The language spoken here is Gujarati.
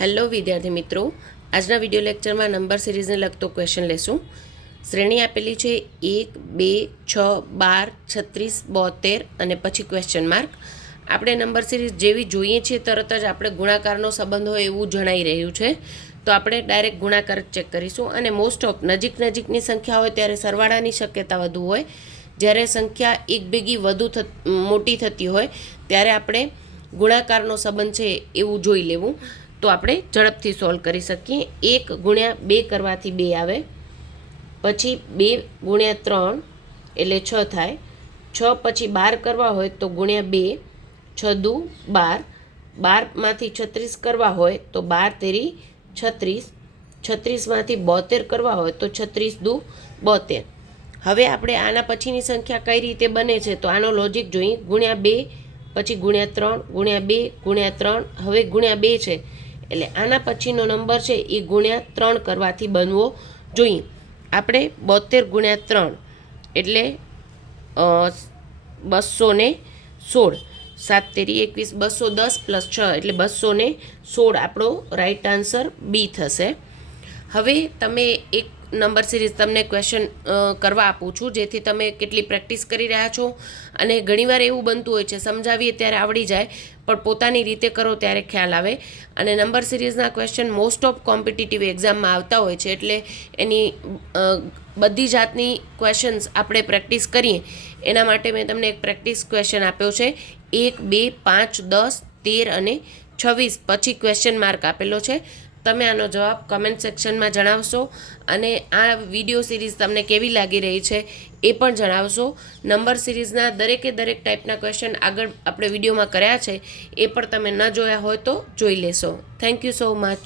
હેલો વિદ્યાર્થી મિત્રો, આજના વિડીયો લેક્ચરમાં નંબર સિરીઝને લગતો ક્વેશ્ચન લેશું. શ્રેણી આપેલી છે 1, 2, 6, 12, 36, 72 અને પછી ક્વેશ્ચન માર્ક. આપણે નંબર સિરીઝ જેવી જોઈએ છીએ તરત જ આપણે ગુણાકારનો સંબંધ હોય એવું જણાઈ રહ્યું છે, તો આપણે ડાયરેક્ટ ગુણાકાર ચેક કરીશું. અને મોસ્ટ ઓફ નજીકની સંખ્યા હોય ત્યારે સરવાળાની શક્યતા વધુ હોય, જ્યારે સંખ્યા એક ભેગી મોટી થતી હોય ત્યારે આપણે ગુણાકારનો સંબંધ છે એવું જોઈ લેવું, તો આપણે ઝડપથી સોલ્વ કરી શકીએ. 1 ગુણ્યા 2 કરવાથી 2 આવે, પછી 2 ગુણ્યા 3 એટલે 6 થાય. 6 પછી 12 કરવા હોય તો ગુણ્યા 2, 6 દુ 12. 12માંથી 36 કરવા હોય તો 12 તેરી 36. 36માંથી 72 કરવા હોય તો 36 દુ 72. હવે આપણે આના પછીની સંખ્યા કઈ રીતે બને છે તો આનો લોજિક જોઈએ. ગુણ્યા 2 પછી ગુણ્યા 3 ગુણ્યા 2 ગુણ્યા 3, હવે ગુણ્યા 2 છે એટલે આના પછીનો નંબર છે એ ગુણ્યા 3 કરવાથી બનવો જોઈએ. આપણે 72 ગુણ્યા 3 એટલે 216. 7 તેરી 21, 210 પ્લસ 6 એટલે 216 આપણો રાઈટ આન્સર બી થશે. હવે તમે એક નંબર સિરીઝ તમને ક્વેશ્ચન કરવા આપું છું, જેથી તમે કેટલી પ્રેક્ટિસ કરી રહ્યા છો. અને ઘણીવાર એવું બનતું હોય છે સમજાવીએ ત્યારે આવડી જાય પણ પોતાની રીતે કરો ત્યારે ખ્યાલ આવે. અને નંબર સિરીઝના ક્વેશ્ચન મોસ્ટ ઓફ કોમ્પિટિટિવ એક્ઝામમાં આવતા હોય છે, એટલે એની બધી જાતની ક્વેશ્ચન્સ આપણે પ્રેક્ટિસ કરીએ એના માટે મેં તમને એક પ્રેક્ટિસ ક્વેશ્ચન આપ્યો છે. 1, 2, 5, 10, 13 અને 26 પછી ક્વેશ્ચન માર્ક આપેલો છે. તમે આનો જવાબ કમેન્ટ સેક્શનમાં જણાવશો અને આ વિડીયો સિરીઝ તમને કેવી લાગી રહી છે એ પણ જણાવશો. નંબર સિરીઝના દરેકે દરેક ટાઈપના ક્વેશ્ચન આગળ આપણે વિડીયોમાં કર્યા છે, એ પણ તમે ન જોયા હોય તો જોઈ લેશો. Thank you so much.